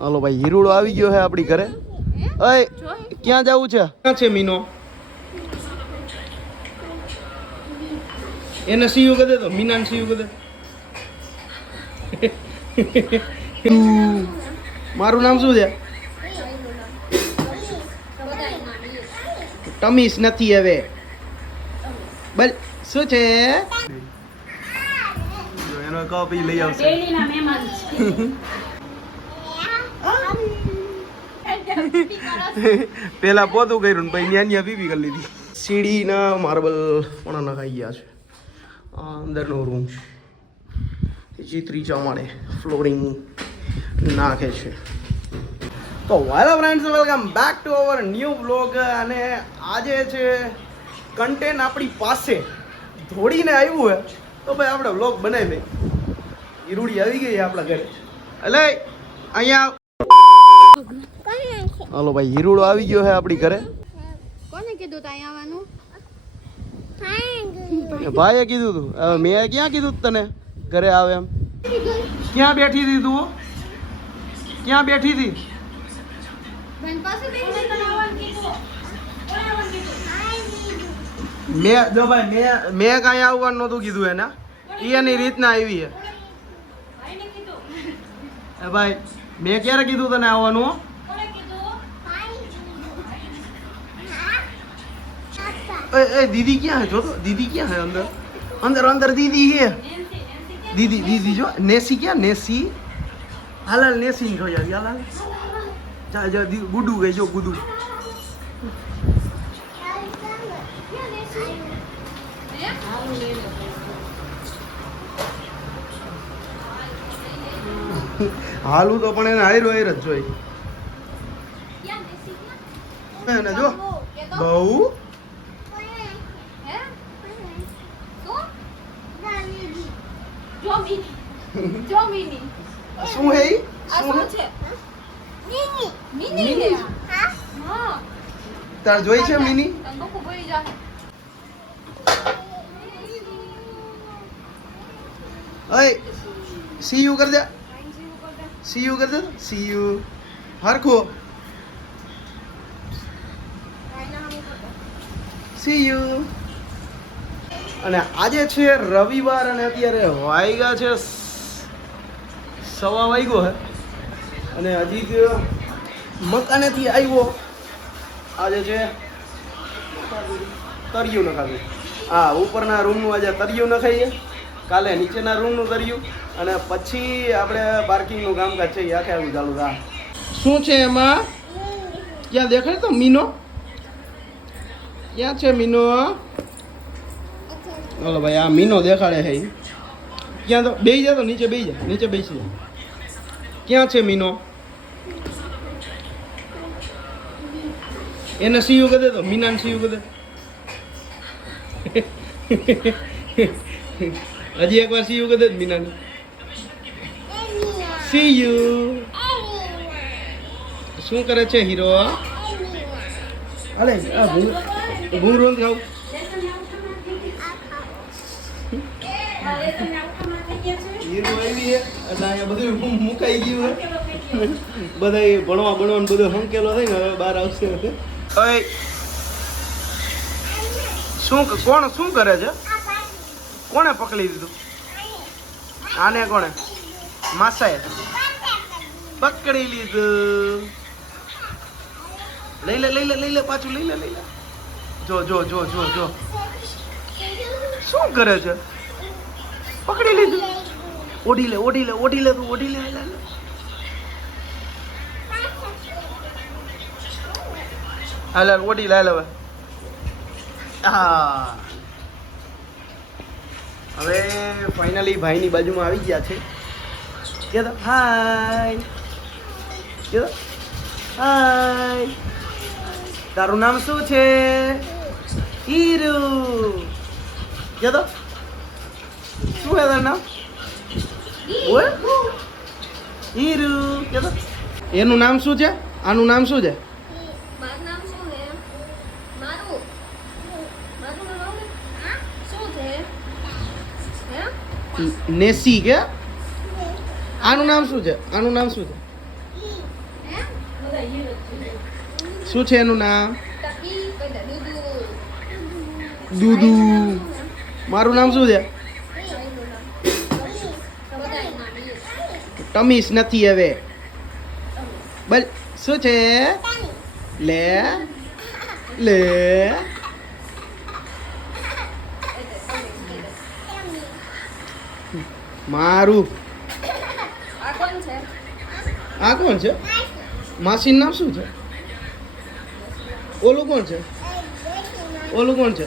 હાલો ભાઈ હીરુડો આવી ગયો છે આપણી ઘરે. ઓય ક્યાં જવું છે? ક્યાં છે મીનો? એને સીયુ કરી દે તો મીનાને સીયુ કરી દે. મારું નામ શું છે? ટમીસ નથી હવે. બોલ શું છે? એનો કોપી લઈ આવશે. પેલા પોતું કર્યું ને પછી ન્યા પીપી કરી લીધી. સીડીના માર્બલ પણ નખાઈ ગયા છે. અંદરનો રૂમ ત્રીજા માળે ફ્લોરિંગ નાખે છે. તો hello friends, welcome back to our new vlog. અને આજે છે કન્ટેન્ટ આપણી પાસે દોડીને આવ્યું હોય તો ભાઈ આપણે વ્લોગ બનાવી. હીરુડી આવી ગઈ આપણા ઘરે. એટલે અહીંયા હાલો ભાઈ હીરુડો આવી ગયો છે આપણી ઘરે. કોને કીધું તા આવવાનું? ભાઈએ કીધું તું. હવે મેં ક્યાં કીધું તને ઘરે આવે એમ? ક્યાં બેઠી હતી તું? ક્યાં બેઠી હતી? મેં જો ભાઈ મેં કાંઈ આવવાનું નહોતું કીધું એને. એની રીતના આવી છે. ભાઈ મેં ક્યારે કીધું તને આવવાનું? એ દીદી ક્યાં હે? જો તો દીદી ક્યાં હે? અંદર અંદર અંદર દીદી હે. દીદી દીદી જો નેસી ક્યાં? નેસી હાલ હાલ નેસી ની ખોયા હાલ હાલ જા જા ગુડુ ગઈ જો ગુડુ. હાલું તો પણ એને હાયરો હાયર જ જોઈ. એને જો બહુ શું હે? શું છે? મિની મિની હા તાર જોઈ છે મિની? ઓય સી યુ કર દે. સી યુ કર દે. C you Harkho. C you. અને આજે છે રવિવાર અને અત્યારે વાગ્યા છે 1:15 વાગ્યો છે. અને હજી મકાનેથી આવ્યો. આજે છે તરિયું નખાવ્યું. હા ઉપરના રૂમનું આજે તરિયું નખાઈએ, કાલે નીચેના રૂમનું તરિયું, અને પછી આપણે પાર્કિંગનું કામકાજ છે એ આખે આખું ચાલુ થાય. શું છે એમાં? ક્યાં દેખાય તો મીનો? ક્યાં છે મીનો? બોલો ભાઈ આ મીનો દેખાડે છે. ક્યાં તો બેસી જા, તો નીચે બેસી જા, નીચે બેસી જા. ક્યાં છે મીનો? એને સીયુ કરી દે તો મીનાને સીયુ કરી દે. હજી એકવાર સીયુ કરી દે મીનાને. સીયુ. શું કરે છે હીરો? અલે આ ભૂરો ખાવ. હીરો આવી છે એટલે અહીંયા બધું મુકાઈ ગયું છે. બધા ભણવા બધો હંકેલો થઈને હવે બહાર આવશે. ઓય શું કોણ શું કરે છે? કોણે પકડી દીધું આને? કોણે? માસાએ પકડી લીધું. લઈ લે લઈ લે લઈ લે પાછું લઈ લે લઈ લે. જો જો જો જો જો શું કરે છે? પકડી લીધું. ઓઢી લે ઓઢી લે ઓઢી લે તું ઓઢી લે. હાલ હાલ ઓઢી લે હવે. હા હવે ફાઇનલી ભાઈની બાજુમાં આવી ગયા છે. કે તો હાય. કે તો હાય. તારું નામ શું છે? હીરુ. કે તો શું હે તારું નામ? ઓય હીરુ. કે તો એનું નામ શું છે? આનું નામ શું છે? નેસી. કે આનું નામ શું છે? આનું નામ શું છે? શું છે એનું નામ? દૂધુ. મારું નામ શું છે? ટમીસ નથી હવે. બોલ શું છે? લે લે. મારું આ કોણ છે? માસીનું નામ શું છે? ઓલું કોણ છે? ઓલું કોણ છે?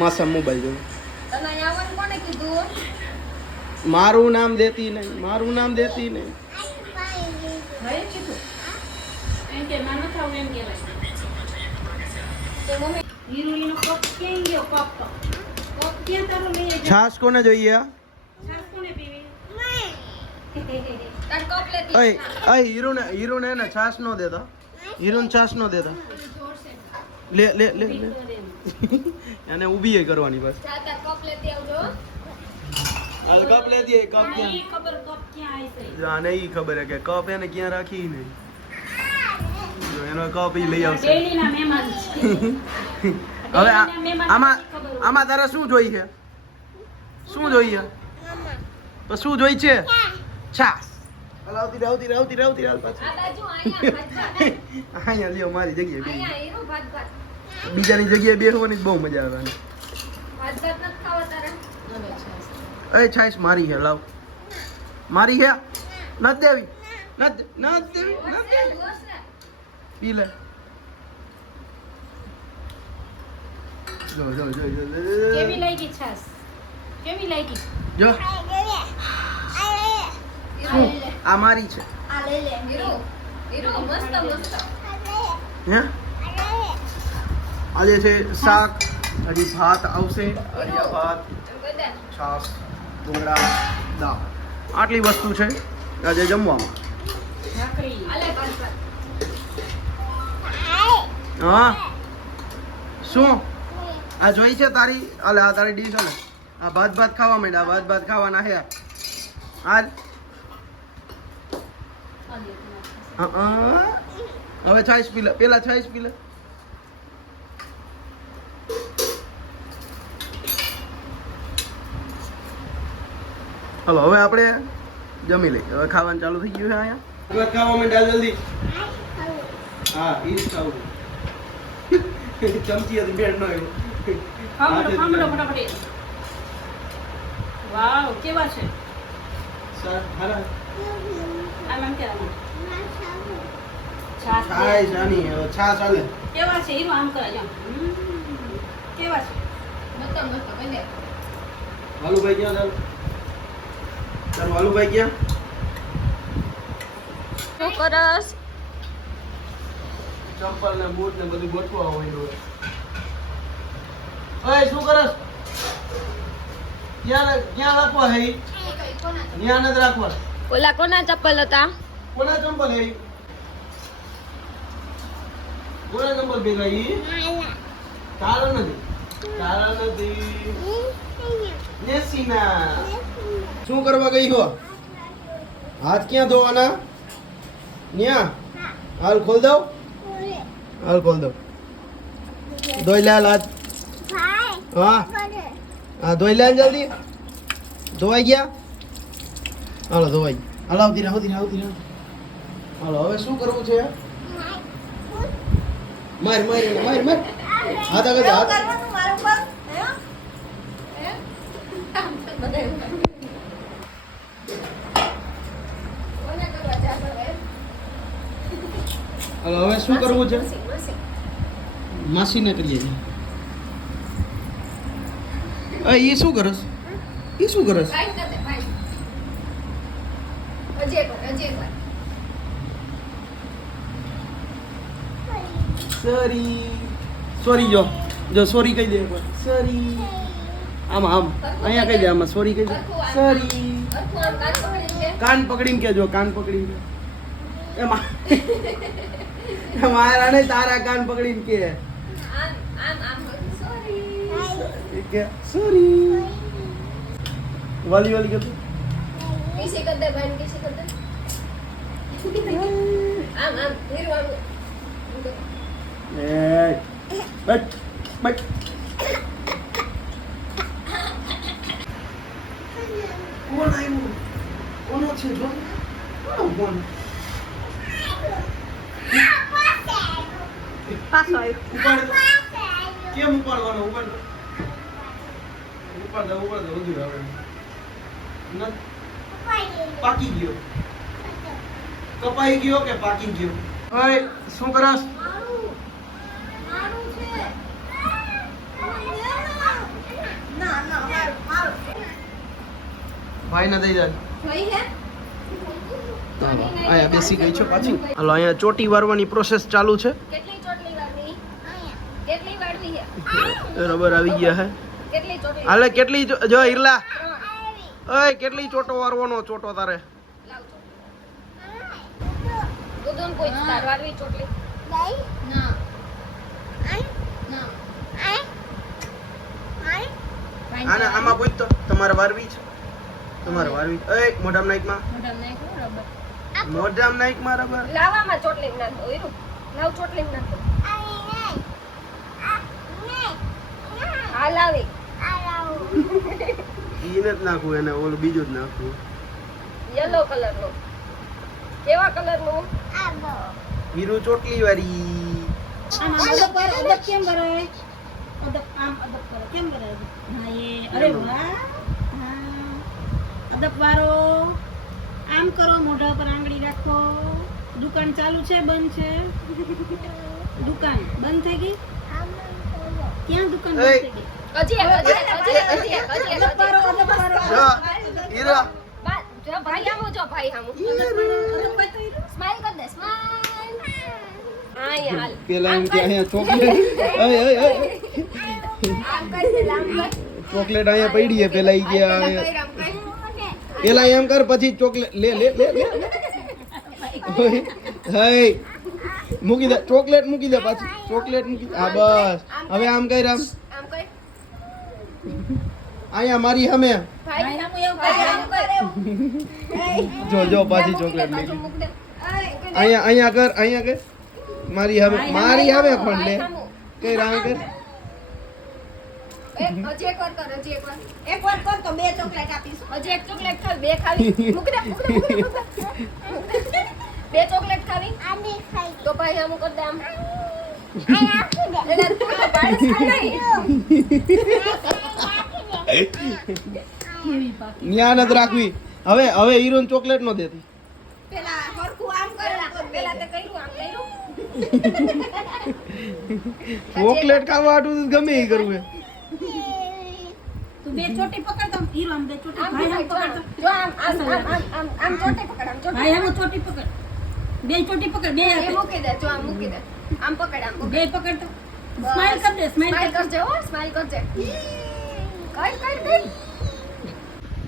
માસા મોબાઈલ જો. મારું નામ દેતી નહીં, મારું નામ દેતી નહીં. છાશ કોને જોઈએ? હીરોને એને છાશ નો દેતા. હીરોને છાશ નો દેતા. લે લે લે લે. એને ઊભી કરવાની બસ. હાલ કપ લેતી કપ ક્યાં? આને ઈ ખબર હે કે કપ એને ક્યાં રાખી નહીં. જો એનો કપ ઈ લઈ આવશે. હવે આમાં તારે શું જોઈએ? શું જોઈએ? તો શું જોઈ છે? છાસ. રાવતી રાવતી રાવતી રાવતી રાવ પાછી. અહીંયા લ્યો મારી જગ્યાએ. બીજાની જગ્યાએ બેસવાની બહુ મજા આવે. એ છાશ મારી હે લાવ. મારી હે નથી દેવી. નથી દેવી. પી લે. જો જો જો કેવી લાગી છાસ? કેવી લાગી? જો આ મારી છે. આ લે લે હીરો. હીરો મસ્ત મસ્ત. હે આજે છે શાક. હજી ભાત આવશે. હજી ભાત, છાશ, ડુંગળા, દાળ. આટલી વસ્તુ છે આજે જમવામાં. હા શું આ જોઈ છે તારી? અલે આ તારી ડીશ ને. આ ભાત ભાત ખાવા માંડ. આ ભાત ખાવાના હે. હાલ હવે છાશ પી લે. પેલા છાશ પી લે. હલો હવે આપણે જમી લઈએ. હવે ખાવાનું ચાલુ થઈ ગયું છે અહીંયા. ખાવા માંડ જલ્દી. હા ઈ જ ખાવું. ચમચી હતી બેડ નો આવ્યો. વાવ કેવા છે? સર હારા. છાસ જાની હવે છાસ આલે. કેવા છે? હીરો આમ કરે જામ. કેવા છે? મસ્ત મસ્ત બને. વાલુભાઈ ક્યાં ચાલ? ચાલ વાલુભાઈ ક્યાં? શું કરસ? ચંપલ ને બૂટ ને બધું ગોઠવા હોય. ઓય શું કરસ? ક્યાં રાખવા હે? ત્યાં નથી રાખવા. ઓલા કોના ચપ્પલ હતા? કોના ચંપલ હે? કોના ચંપલ ભેગા ઈ? તારા નથી. તારા નથી. નેસીના. શું કરવા ગઈ હો? હાથ ક્યાં ધોવાના? ન્યા. હાલ ખોલ દો. હાલ ખોલ દો. ધોઈ લે હાથ. હા હા ધોઈ લે જલ્દી. ધોવાઈ ગયા? હાલો ધોવાઈ. હાલો આવતી રહો. હાલો હવે શું કરવું છે? માર હાથ આગળ હાથ. હાલો હવે શું કરવું છે? માસીને કરીએ છીએ. એ શું કરસ? સોરી જો સોરી કહી દે. સોરી આમ અહીંયા કહી દે. આમાં સોરી કહી દે. સોરી કાન પકડીને કેજો. કાન પકડીને એમાં મારા નહીં તારા કાન પકડીને કે સોરી. વાલી વાલી કરતો किसी कर दे बहन किसी कर दे आम आम फिर आम બટ બટ કોણ આવ્યું કોનો છે જો કોણ पास आयो ઉપાડ કેમ ઉપાડવાનો ઉપાડ વધુ આવે ન પાકી ગયો કપાઈ ગયો કે પાકી ગયો ઓય શું કરસ मारू छे ना ना मारू ભાઈ ના દઈ જાય જોઈ હે અહીંયા બેસી ગઈ છે પાછી હાલો અહીંયા ચોટી વારવાની પ્રોસેસ ચાલુ છે કેટલી ચોટલી વાળવી કેટલી વાળવી હે રબર આવી ગયા હે કેટલી ચોટલી હાલે કેટલી જો હિરલા ઓય કેટલી ચોટો વારવાનો ચોટો તારે લાવ દૂધન કોઈ તાર વાળવી ચોટલી ના ના આને આમાં પૂછ તો તમારે વારવી છે તમારે વારવી ઓય મોઢામાં નાઈકમાં મોઢામાં નાખો રબર મોઢામાં નાઈકમાં રબર લાવામાં ચોટલી નાખો ઈરુ લાવ ચોટલી નાખો આ લાવી ઈને જ નાખવું એને ઓલું બીજું જ નાખવું યલો કલર નો કેવા કલર નો હીરું ચોટલી વાળી અદબ કેમ ભરાય અદબ આમ અદબ કરો કેમ ભરાય હા એ અરે વાહ હા અદબ વાળો આમ કરો મોઢા પર આંગળી રાખો દુકાન ચાલુ છે બંધ છે દુકાન બંધ થઈ ગઈ ક્યાં દુકાન બંધ થઈ ગઈ હજી અદબ વાળો અદબ વાળો જો હીરા જો ભાઈ આમો જો ભાઈ આમો અદબ બતાવી દો સ્માઈલ કર દે સ્માઈલ હા યાર પેલા એમ કે અહીંયા ચોકલેટ ઓય ઓય ઓય આમ કર દે આમ કર ચોકલેટ અહીંયા પડી છે પેલા ઈ ગયા આમ કર પેલા એમ કર પછી ચોકલેટ લે લે લે લે ઓય હઈ મૂકી દે ચોકલેટ મૂકી દે પાછી ચોકલેટ મૂકી હા બસ હવે આમ કર આમ આમ કર અહીંયા મારી સામે ભાઈ આમ એવું કરે જો જો પાછી ચોકલેટ બાજુ લીધી મૂક દે અહીંયા કર મારી સામે પણ લે કઈ રામ કર હજી એક વાર કર હજી એક વાર એક વાર કર તો બે ચોકલેટ આપીશ હજી એક ચોકલેટ ખાવી બે ખાવી મૂક દે બે ચોકલેટ ખાવી તો ભાઈ આમ કર દે આમ એના તું તો બાળસ ખાય નહીં ન્યા નથી રાખવી હવે હીરોન ચોકલેટ નો દેતી પેલા હરખું આમ કરે પેલા તે કર્યું આમ કર્યું ચોકલેટ ખાવા હાટું તો ગમે એ કરવું તું બે ચોટી પકડ તો હીરો આમ બે ચોટી આમ ભાઈ આમ પકડ તો જો આમ ચોટે પકડ આમ ચોટે ભાઈ આમ ચોટી પકડ બે ચોટી પકડ બે એ હાથે મૂકી દે જો આમ મૂકી દે આમ પકડ આમ પકડ બે પકડ તો સ્માઈલ કર દે સ્માઈલ કરજે હો સ્માઈલ કરજે કર દે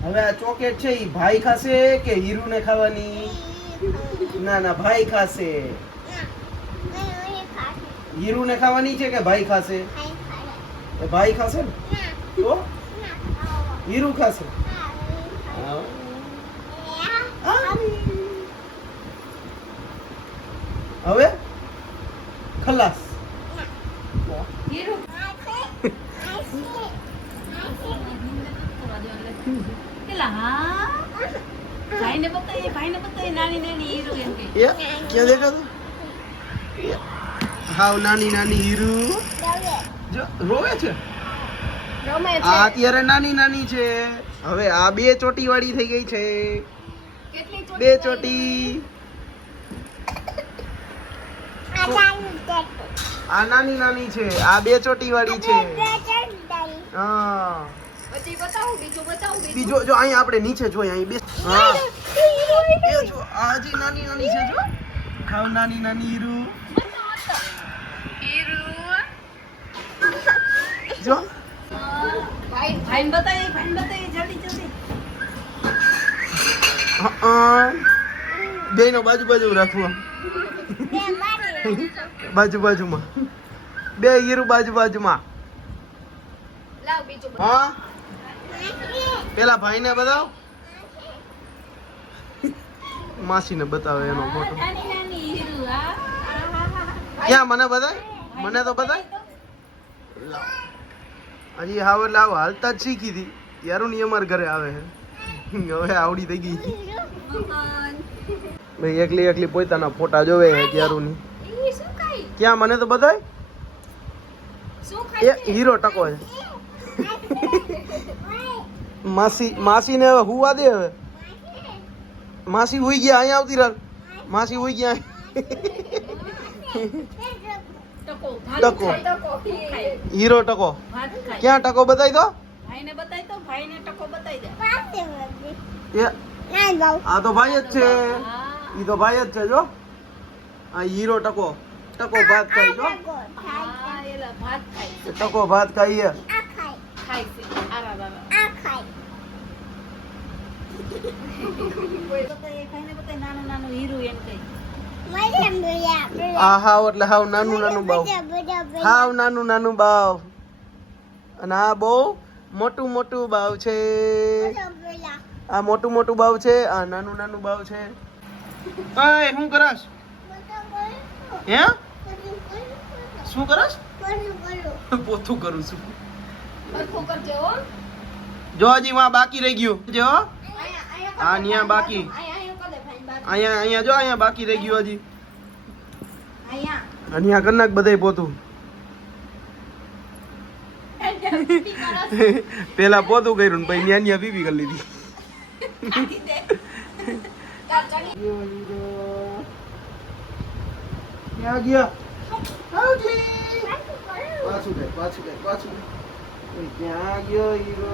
હવે આ ચોકલેટ છે ઈ ભાઈ ખાશે કે હીરુ ને ખાવાની ના ભાઈ ખાશે હીરુ ને ખાવાની છે કે ભાઈ ખાશે એ ભાઈ ખાશે ને તો હીરુ ખાશે હા. હવે ખલાસ હીરો પેલા હા ભાઈને બતાવીએ નાની નાની હીરો એમ કે એ ક્યાં દેખાતું હાવ નાની હીરુ જો રોવે છે રમે આ છે અત્યારે નાની છે હવે આ બે ચોટી વાળી થઈ ગઈ છે કેટલી બે ચોટી આ નાની છે આ બે ચોટી વાળી છે હા હજી બતાવું બીજું બીજો જો અહીંયા આપણે નીચે જોઈએ અહીં બે હા એ જો આ હજી નાની છે જો હાવ નાની હીરુ જો ભાઈને બતાવીએ જલ્દી બે નો બાજુ રાખવું બાજુમાં બે હીરુ બાજુમાં લાવ બીજું હા પેલા ભાઈને બતાવ. માસીને બતાવે એનો ફોટો. નાની નાની હીરું હા ક્યાં મને બતાય? મને તો બતાય. હજી હાવ એટલે આવ હાલતા જ શીખી હતી યારું ની અમારા ઘરે આવે છે. હવે આવડી થઈ ગઈ. ભાઈ એકલી એકલી પોતાના ફોટા જોવે છે ત્યારુની. ક્યાં મને તો બતાય. એ હીરો ટકો છે. માસીને હવે હુવા દે. હવે માસી હુઈ ગયા. અહીંયા આવતી રાત માસી હુઈ ગયા. ટકો હીરો ટકો. ક્યાં ટકો બતાવી દો. ભાઈને બતાઈ તો ભાઈને ટકો બતાઈ દે. આ તો ભાઈ જ છે. ઈ તો ભાઈ જ છે જો. આ હીરો ટકો. ટકો ભાત ખાય જો. હા એલા ભાત ખાય ટકો ભાત ખાઈએ. ખાય છે આરા બાબા ભાઈને બતાઈ નાનું નાનું હીરું એમ કહી આ હાવ એટલે હાવ નાનું નાનું બાવ. હાવ નાનું નાનું બાવ. અને આ બહુ મોટું મોટું બાવ છે. આ મોટું મોટું બાવ છે. આ નાનું નાનું બાવ છે. અય શું કરસ? હે શું કરસ? પોતું કરું છું. સરખું કરજો હો જો હજી માં બાકી રહી ગયું જો. આ ન્યા બાકી. અહીંયા અહીંયા જો અહીંયા બાકી રહી ગયું હજી. અહીંયા કરી નાખ બધાય પોતું. પેલા પોતું કર્યું ને પછી ન્યા ન્યા પીપી કરી લીધી. ક્યાં ગયા? પાછું ગઈ પાછું ગઈ પાછું ગઈ. ક્યાં ગયો હીરો?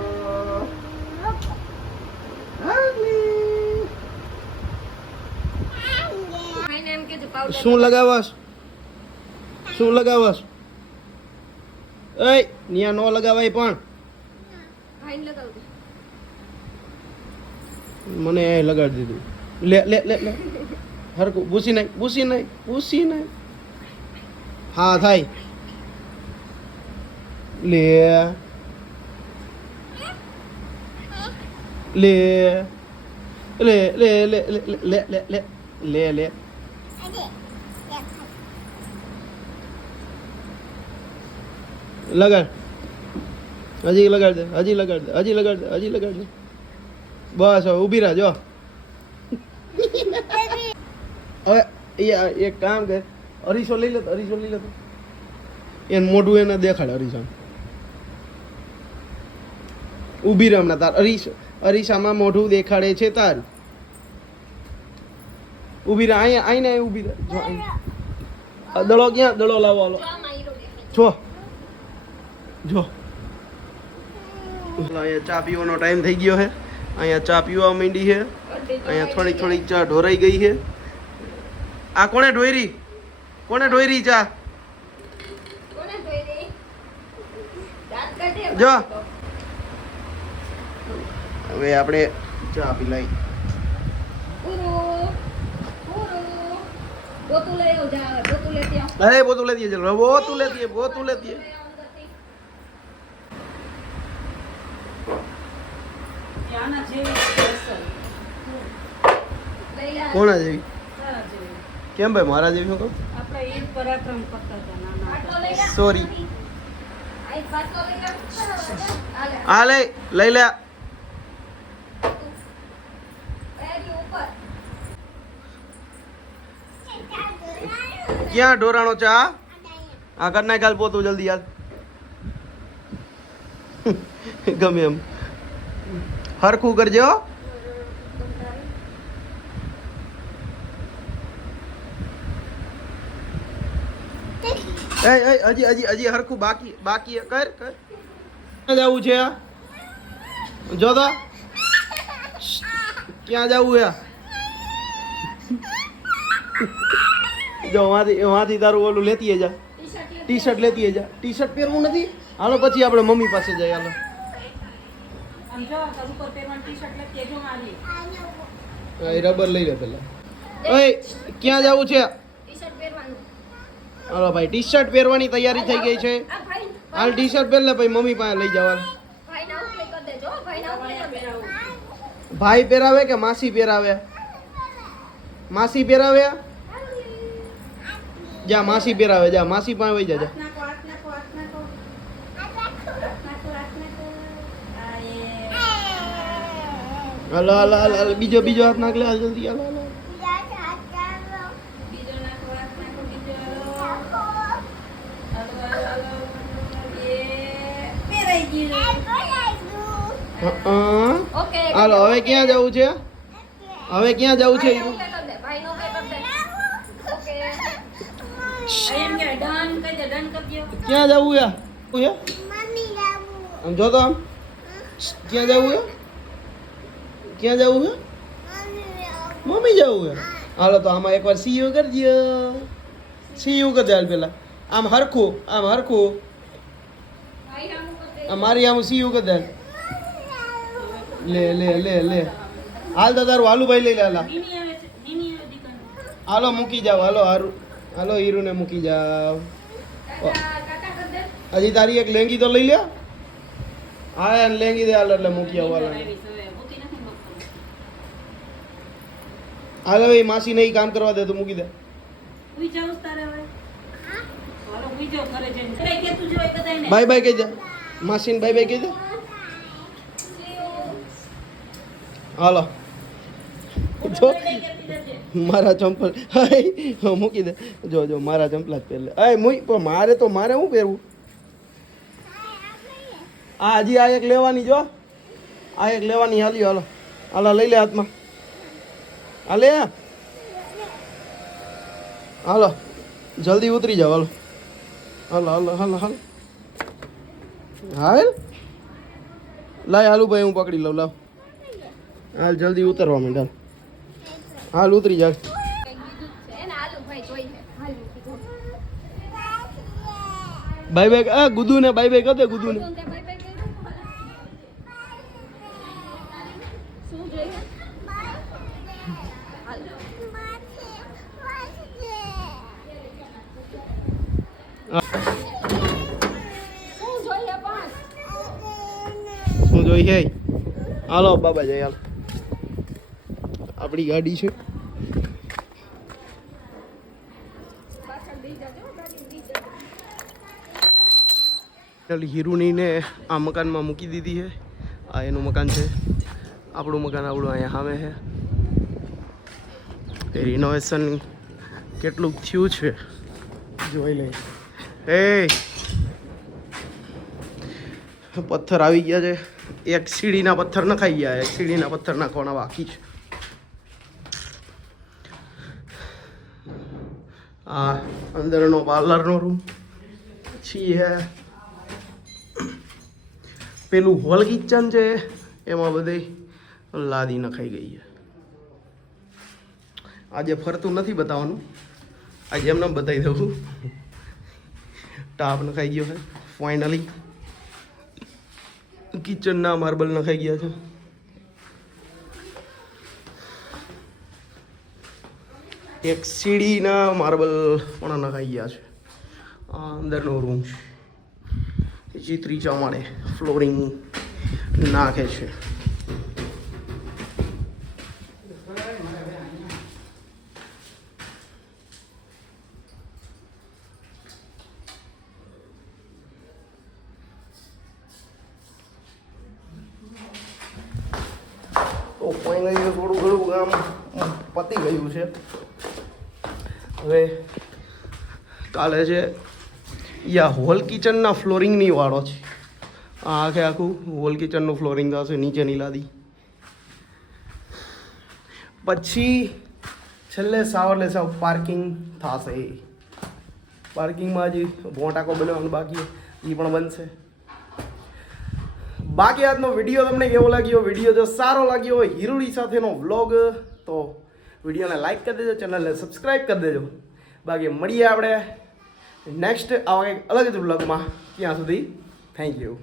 શું લગાવસ? શું લગાવસ? એ ન્યા નો લગાવાય પણ મને લગાડી દીધું. લે લે લે લે હરકું ભૂસી નાખ ભૂસી નાખ ભૂસી નાખ. હા થાય. લે લે લે લે લે લે લે લે લે લે. લગાડ. હજી લગાડ દે હજી લગાડ દે હજી લગાડ દે હજી લગાડ દે. બસ હવે ઊભી રાહ જો. હવે એક કામ કર. અરીસો લઈ લે અરીસો લઈ લે. એને મોઢું એને દેખાડ અરીસા. ઊભી રહે હમણાં તાર અરીસામાં મોઢું દેખાડે છે તાર. ઊભી રહે અહીંયા આઈને ઊભી રહે. જો દડો ક્યાં? દડો લાવો હાલો. જો જો અહીંયા ચા પીવાનો ટાઈમ થઈ ગયો છે. અહીંયા ચા પીવા માંડી છે. અહીંયા થોડીક થોડીક ચા ઢોરાઈ ગઈ છે. આ કોણે ઢોયરી? કોણે ઢોયરી ચા? જો હવે આપણે ચા પી લઈ. અરે બોતું લેતી ચલ બોતું લેતી બોતું લેતી. કોના જેવી? કેમ ભાઈ મારા જેવી શું કહું? આપણે ઈદ પરાક્રમ કરતા હતા નાના. સોરી. આ લઈ લઈ લે. ક્યાં ઢોરાણો ચા? આ કર નાખ હાલ પોતું જલ્દી યાર. ગમે એમ હરખું કરજો. હજી હજી હજી હરખું બાકી બાકી કર કર. ક્યાં જવું છે? જો તો ક્યાં જવું છે? જો વાંથી તારું ઓલું લેતી જા. ટી શર્ટ લેતી જા. ટી શર્ટ પહેરવું નથી? હાલો પછી આપણે મમ્મી પાસે જઈએ. હાલો રબર લઈ લે પેલા. ઓય ક્યાં જવું છે? હાલો ભાઈ ટી શર્ટ પહેરવાની તૈયારી થઈ ગઈ છે. હાલ ટી શર્ટ પહેર લે પછી મમ્મી પાસે લઈ જવાનું. ભાઈ પહેરાવે કે માસી પહેરાવે? માસી પહેરાવે? જા માસી પહેરાવે, જા માસી પાસે વઈ જા. હાથ નાખો, હાથ નાખો, હાથ નાખો. હાથ નાખો, હાથ નાખો. આ એ. હાલો હાલો હાલો હાલો, બીજો હાથ નાખ લે, હાલ જલ્દી હાલો હાલો. બીજો નાખો, હાથ નાખો, બીજો. હાલો, હાલો, હાલો. એ પહેરાઈ ગયું. ઓકે હાલો હવે ક્યાં જવું છે? હવે ક્યાં જવું છે? ભાઈનો કે કર દે ઓકે એમ કે ડન કહી દે, ડન કરી દો. ક્યાં જવું છે? આમ જો તો આમ ક્યાં જવું છે? ક્યાં જવું છે? મમ્મી જવું છે. હાલો તો આમાં એકવાર સીયુ કરજો. સીયુ કરજે હાલ પેલા. આમ હરખું, આમ હરખું. ભાઈ આમ કર દે આ મારી આમ સીયુ કર દે. લે લે લે લે. હાલ તો તારું હાલુભાઈ લઈ લે હાલા. નીની આવે છે, નીની આવે દીકરાને. હાલો મૂકી જાવ, હાલો હારું. હાલો હીરુને મૂકી જાવ. કાકા કર દે હજી તારી એક લેંગી તો લઈ લે. હા એને લેંગી દે હાલ એટલે મૂકી આવ હાલો. આવી છે, હવે મૂકી નથી મૂકવાનું. હાલ હવે માસી નહીં કામ કરવા દે તો મૂકી દે. હુઈ જાવ તારે હવે. હાલો હુઈ જાવ ઘરે જઈને. ઘરે કે તું જોઈ બધાયને. બાય બાય કહી દે. માસીને બાય બાય કહી દે. હાલો જો મારા ચંપલ હાય મૂકી દે. જો જો મારા ચંપલા જ પહેર લે. અય મુઈ પણ મારે તો મારે શું પહેરવું? આ હજી આ એક લેવાની જો. આ એક લેવાની હાલ્યો હાલો. હાલો લઈ લે હાથમાં. હાલે હાલો જલ્દી ઉતરી જાવ હાલો. હાલો હાલો હાલો હાલો. હાલ લાય હાલું ભાઈ હું પકડી લઉં લાવ. હાલ જલ્દી ઉતરવા માંડ હાલ. હાલ ઉતરી જા. કઈ કીધું છે એને આલુ ભાઈ જોઈ છે હાલ કીધું બાય બાય આ ગુદુ ને બાય બાય કર દે ગુદુ ને. તું તે ભાઈ ભાઈ કીધું શું જોઈએ હાલ શું જોઈએ પણ શું જોઈ છે? હાલો બાબા જાય હાલ. આપણી ગાડી છે. પાછળ દઈ જાજો ગાડી દઈ જાજો ચાલ હીરુનીને આ મકાનમાં મૂકી દીધી છે. આ એનું મકાન છે. આપણું મકાન અહીંયા સામે છે. એ રિનોવેશન કેટલું થયું છે જોઈ લે. એ પથ્થર આવી ગયા છે. એક સીડીના પથ્થર નખાઈ ગયા. એક સીડીના પથ્થર નાખવાના બાકી છે. આ અંદરનો પાર્લરનો રૂમ પછી હે પેલું હોલ કિચન છે. એમાં બધી લાદી નખાઈ ગઈ છે. આજે ફરતું નથી બતાવવાનું, આજે એમને બતાવી દઉં. ટાપ નખાઈ ગયો છે ફાઇનલી. કિચનના માર્બલ નખાઈ ગયા છે. એક સીડીના માર્બલ પણ નખાઈ ગયા છે. આ અંદરનો રૂમ છે. પછી ત્રીજા માળે ફ્લોરિંગ નાખે છે. તો ફાઇનલી થોડું ઘણું કામ પતી ગયું છે. હવે કાલે છે યા હોલ કિચનના ફ્લોરિંગની વાળો છે. આ આખે આખું હોલ કિચનનું ફ્લોરિંગ થશે, નીચેની લાદી. પછી છેલ્લે સાવરલે સાવ પાર્કિંગ થશે. પાર્કિંગમાં હજી ભોંટાકો બનાવવાનું બાકી, એ પણ બનશે. બાકી આજનો વિડીયો તમને કેવો લાગ્યો? વિડીયો જો સારો લાગ્યો હોય હીરુડી સાથેનો વ્લોગ તો વિડીયોને લાઈક કરી દેજો, ચેનલને સબસ્ક્રાઈબ કરી દેજો. બાકી મળીએ આપણે નેક્સ્ટ આવા કંઈક અલગ જ વ્લોગમાં. ત્યાં સુધી થેન્ક યુ.